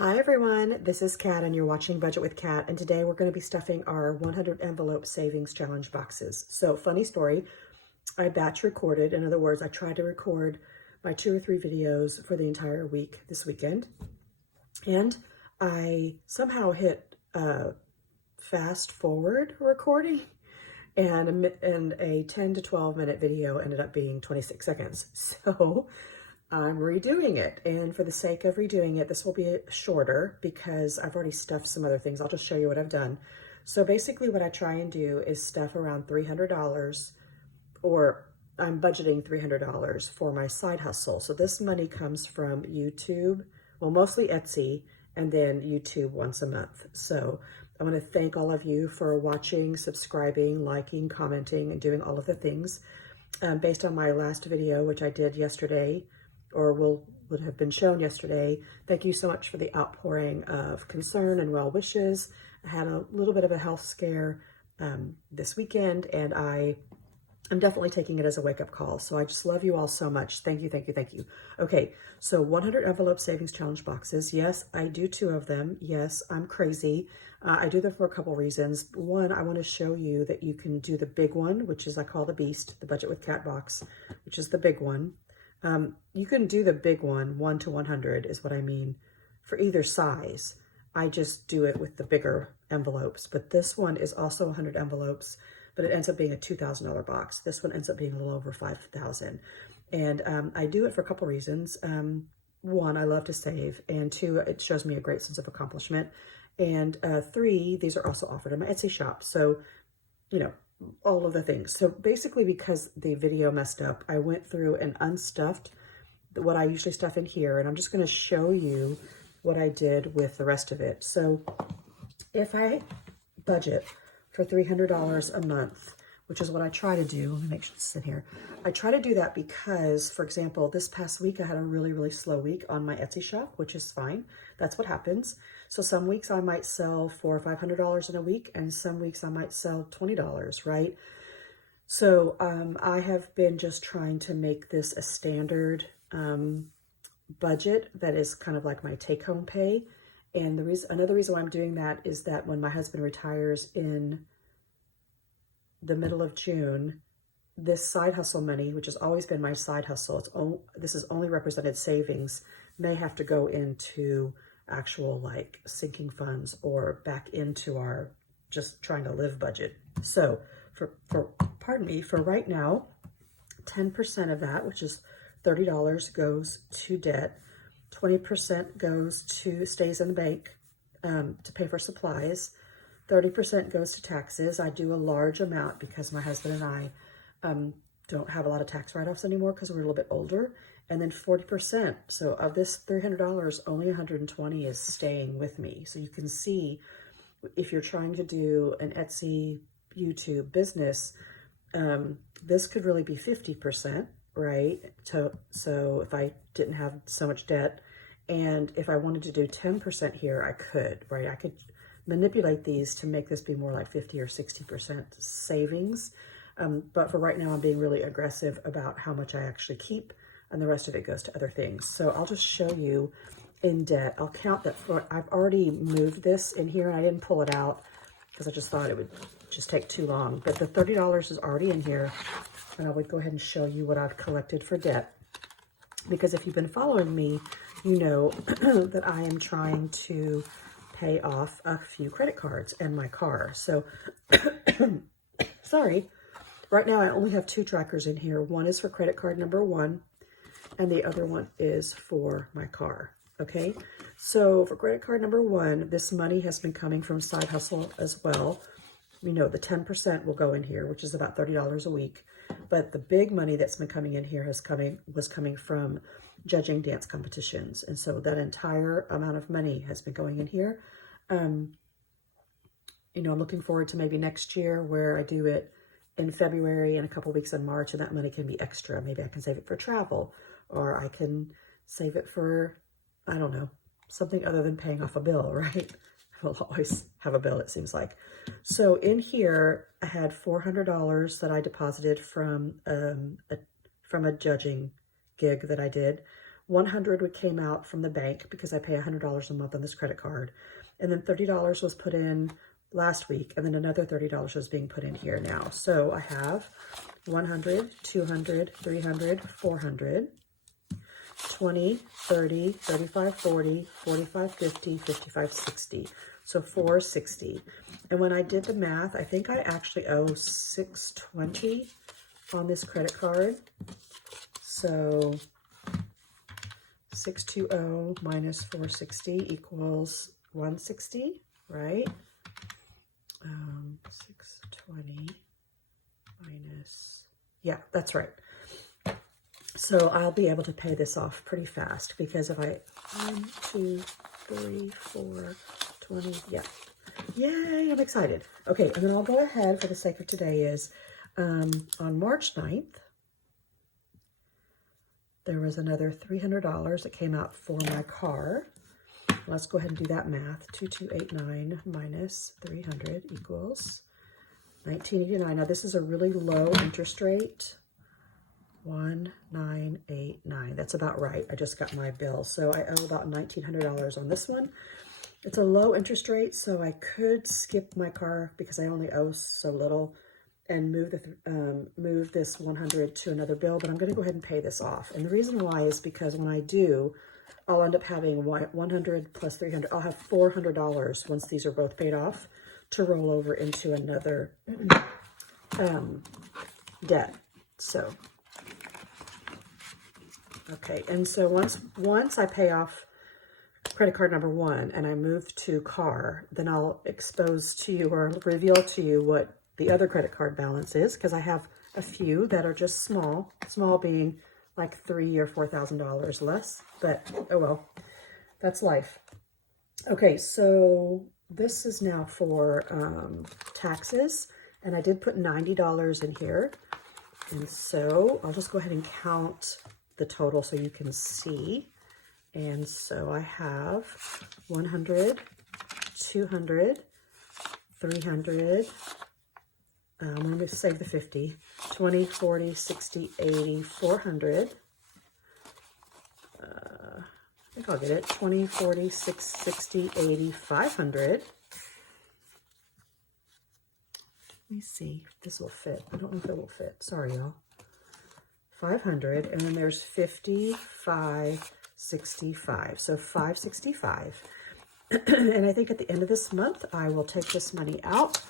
Hi everyone, this is Kat and you're watching Budget with Kat, and today we're going to be stuffing our 100 envelope savings challenge boxes. So funny story, I batch recorded. In other words, I tried to record my 2 or 3 videos for the entire week this weekend, and I somehow hit fast forward recording, and a 10 to 12 minute video ended up being 26 seconds. So I'm redoing it, and for the sake of redoing it, this will be shorter because I've already stuffed some other things. I'll just show you what I've done. So basically what I try and do is stuff around $300, or I'm budgeting $300 for my side hustle. So this money comes from YouTube, well, mostly Etsy, and then YouTube once a month. So I want to thank all of you for watching, subscribing, liking, commenting, and doing all of the things. Based on my last video, which I did yesterday, or would have been shown yesterday, thank you so much for the outpouring of concern and well wishes. I had a little bit of a health scare this weekend, and I'm definitely taking it as a wake-up call. So I just love you all so much. Thank you, thank you, thank you. Okay, so 100 envelope savings challenge boxes. Yes, I do 2 of them. Yes, I'm crazy. I do them for a couple reasons. One, I want to show you that you can do the big one, which is I call the Beast, the Budget with Kat box, which is the big one. You can do the big one, 1 to 100 is what I mean, for either size. I just do it with the bigger envelopes, but this one is also 100 envelopes, but it ends up being a $2,000 box. This one ends up being a little over $5,000. And I do it for a couple reasons. One, I love to save, and 2, it shows me a great sense of accomplishment. And 3, these are also offered in my Etsy shop. So, you know, all of the things. So basically, because the video messed up, I went through and unstuffed what I usually stuff in here, and I'm just going to show you what I did with the rest of it. So if I budget for $300 a month, which is what I try to do, let me make sure it's in here. I try to do that because, for example, this past week I had a really, really slow week on my Etsy shop, which is fine. That's what happens. So some weeks I might sell $400 or $500 in a week, and some weeks I might sell $20, right? So I have been just trying to make this a standard budget that is kind of like my take-home pay. And another reason why I'm doing that is that when my husband retires in the middle of June, this side hustle money, which has always been my side hustle, this is only represented savings, may have to go into actual like sinking funds or back into our just trying to live budget. So for right now, 10% of that, which is $30, goes to debt. 20% stays in the bank to pay for supplies. 30% goes to taxes. I do a large amount because my husband and I don't have a lot of tax write-offs anymore because we're a little bit older. And then 40%, so of this $300, only $120 is staying with me. So you can see, if you're trying to do an Etsy, YouTube business, this could really be 50%, right? So if I didn't have so much debt, and if I wanted to do 10% here, I could, right? I could manipulate these to make this be more like 50 or 60% savings. But for right now, I'm being really aggressive about how much I actually keep, and the rest of it goes to other things. So I'll just show you in debt. I'll count that I've already moved this in here, and I didn't pull it out because I just thought it would just take too long. But the $30 is already in here, and I would go ahead and show you what I've collected for debt. Because if you've been following me, you know that I am trying to pay off a few credit cards and my car. So, sorry. Right now, I only have 2 trackers in here. One is for credit card number 1, and the other one is for my car, okay? So for credit card number 1, this money has been coming from side hustle as well. You know, the 10% will go in here, which is about $30 a week. But the big money that's been coming in here was coming from judging dance competitions. And so that entire amount of money has been going in here. You know, I'm looking forward to maybe next year where I do it in February and a couple weeks in March, and that money can be extra. Maybe I can save it for travel, or I can save it for, I don't know, something other than paying off a bill, right? I'll always have a bill, it seems like. So in here, I had $400 that I deposited from a judging gig that I did. $100 came out from the bank because I pay $100 a month on this credit card. And then $30 was put in last week, and then another $30 is being put in here now. So I have 100, 200, 300, 400, 20, 30, 35, 40, 45, 50, 55, 60. So 460. And when I did the math, I think I actually owe 620 on this credit card. So 620 minus 460 equals 160, right? 620 minus, yeah, that's right. So I'll be able to pay this off pretty fast because if I, 1, 2, 3, 4, 20, yeah. Yay, I'm excited. Okay, and then I'll go ahead for the sake of today is on March 9th, there was another $300 that came out for my car. Let's go ahead and do that math. 2289 minus 300 equals 1989. Now this is a really low interest rate. 1989. That's about right. I just got my bill. So I owe about $1,900 on this one. It's a low interest rate, so I could skip my car because I only owe so little and move this 100 to another bill, but I'm going to go ahead and pay this off. And the reason why is because when I do, I'll end up having 100 plus 300. I'll have $400 once these are both paid off to roll over into another debt. So, okay. And so once I pay off credit card number 1 and I move to car, then I'll expose to you or reveal to you what the other credit card balance is, because I have a few that are just small being like $3,000 or $4,000 less, but oh well, that's life. Okay, so this is now for taxes, and I did put $90 in here, and so I'll just go ahead and count the total so you can see. And so I have 100, 200, 300, I'm going to save the 50, 20, 40, 60, 80, 400. I think I'll get it. 20, 40, 60, 80, 500. Let me see if this will fit. I don't know if it will fit. Sorry, y'all. 500. And then there's 55, 65. So 565. And I think at the end of this month, I will take this money out,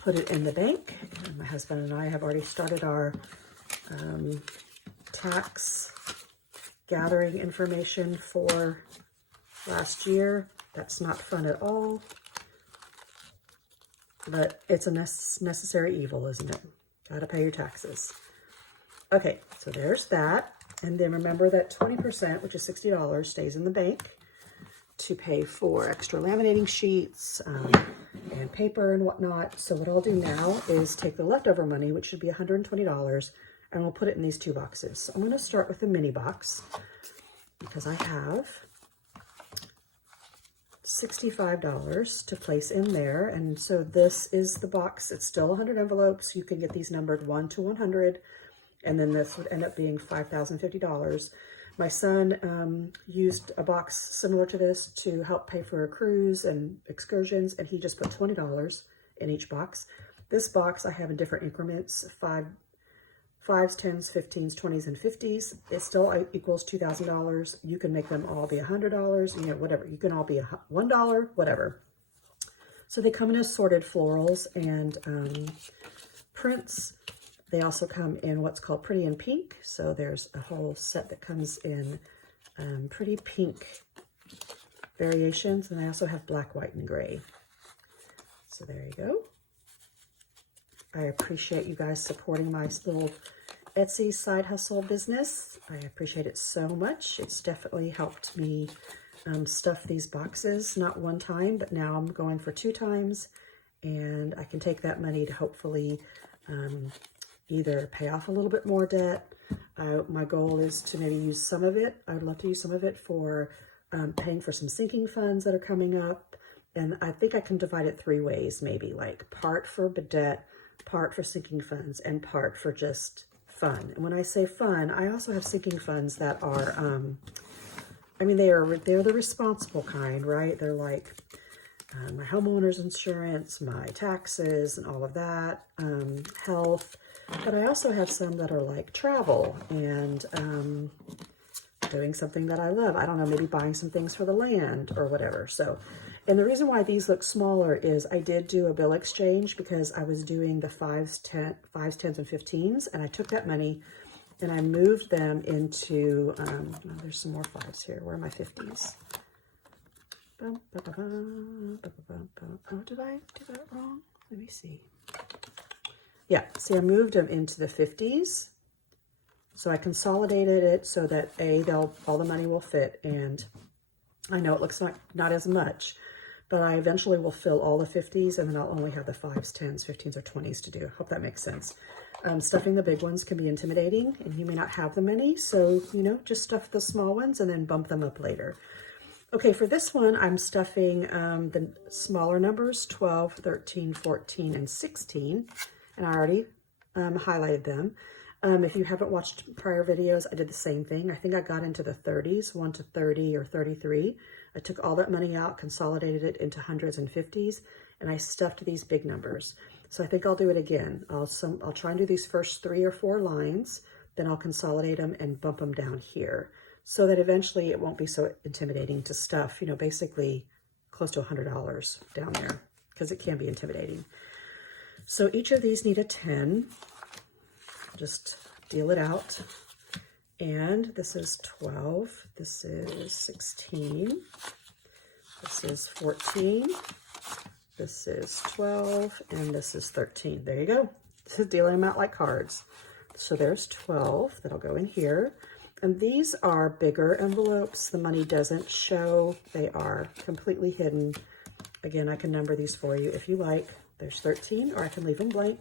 put it in the bank. And my husband and I have already started our tax gathering information for last year. That's not fun at all, but it's a necessary evil, isn't it? Gotta pay your taxes. Okay, so there's that. And then remember that 20%, which is $60, stays in the bank to pay for extra laminating sheets and paper and whatnot. So what I'll do now is take the leftover money, which should be $120, and we'll put it in these 2 boxes. So I'm going to start with the mini box because I have $65 to place in there. And so this is the box. It's still 100 envelopes. You can get these numbered 1 to 100. And then this would end up being $5,050. My son used a box similar to this to help pay for a cruise and excursions, and he just put $20 in each box. This box I have in different increments, 5s, 10s, 15s, 20s, and 50s. It still equals $2,000. You can make them all be $100, you know, whatever. You can all be $1, whatever. So they come in assorted florals and prints. They also come in what's called Pretty in Pink. So there's a whole set that comes in pretty pink variations. And I also have black, white, and gray. So there you go. I appreciate you guys supporting my little Etsy side hustle business. I appreciate it so much. It's definitely helped me stuff these boxes, not 1 time, but now I'm going for 2 times. And I can take that money to hopefully either pay off a little bit more debt. My goal is to maybe use some of it. I would love to use some of it for paying for some sinking funds that are coming up. And I think I can divide it 3 ways, maybe like part for debt, part for sinking funds, and part for just fun. And when I say fun, I also have sinking funds that are, I mean, they're the responsible kind, right? They're like my homeowner's insurance, my taxes, and all of that, health. But I also have some that are like travel and doing something that I love. I don't know, maybe buying some things for the land or whatever. So, and the reason why these look smaller is I did do a bill exchange because I was doing the 5s, 10s, and 15s, and I took that money and I moved them into, oh, there's some more 5s here. Where are my 50s? Oh, did I do that wrong? Let me see. Yeah, see, I moved them into the 50s. So I consolidated it so that all the money will fit. And I know it looks like not as much, but I eventually will fill all the 50s, and then I'll only have the 5s, 10s, 15s, or 20s to do. Hope that makes sense. Stuffing the big ones can be intimidating, and you may not have the many. So, you know, just stuff the small ones and then bump them up later. Okay, for this one, I'm stuffing the smaller numbers, 12, 13, 14, and 16. And I already highlighted them. If you haven't watched prior videos, I did the same thing. I think I got into the 30s, 1 to 30 or 33. I took all that money out, consolidated it into hundreds and 50s, and I stuffed these big numbers. So I think I'll do it again. I'll try and do these first 3 or 4 lines, then I'll consolidate them and bump them down here so that eventually it won't be so intimidating to stuff, you know, basically close to $100 down there because it can be intimidating. So each of these need a 10. Just deal it out. And this is 12. This is 16. This is 14. This is 12. And this is 13. There you go. This is dealing them out like cards. So there's 12 that'll go in here. And these are bigger envelopes. The money doesn't show. They are completely hidden. Again, I can number these for you if you like. There's 13, or I can leave them blank.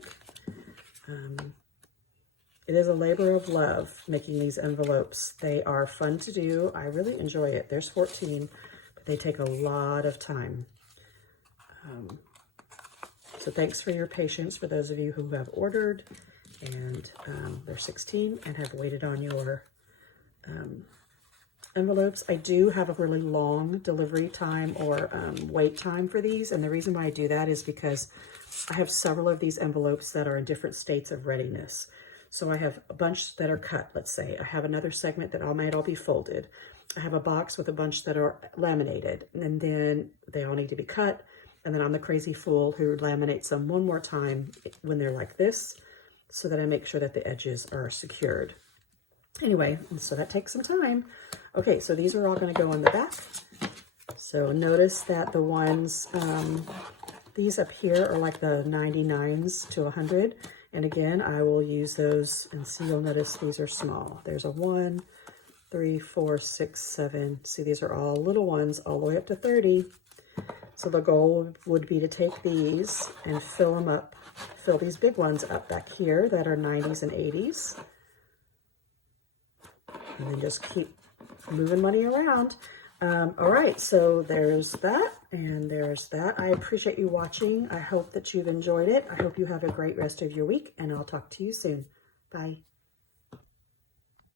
It is a labor of love making these envelopes. They are fun to do. I really enjoy it. There's 14, but they take a lot of time. So thanks for your patience for those of you who have ordered. And there's 16 and have waited on your envelopes. I do have a really long delivery time or wait time for these. And the reason why I do that is because I have several of these envelopes that are in different states of readiness. So I have a bunch that are cut, let's say. I have another segment that might all be folded. I have a box with a bunch that are laminated, and then they all need to be cut. And then I'm the crazy fool who laminates them one more time when they're like this, so that I make sure that the edges are secured. Anyway, so that takes some time. Okay, so these are all going to go on the back. So notice that the ones, these up here are like the 99s to 100. And again, I will use those, and see, you'll notice these are small. There's a 1, 3, 4, 6, 7. See, these are all little ones all the way up to 30. So the goal would be to take these and fill them up, fill these big ones up back here that are 90s and 80s. And then just keep moving money around. All right, so there's that, and there's that. I appreciate you watching. I hope that you've enjoyed it. I hope you have a great rest of your week, and I'll talk to you soon. Bye.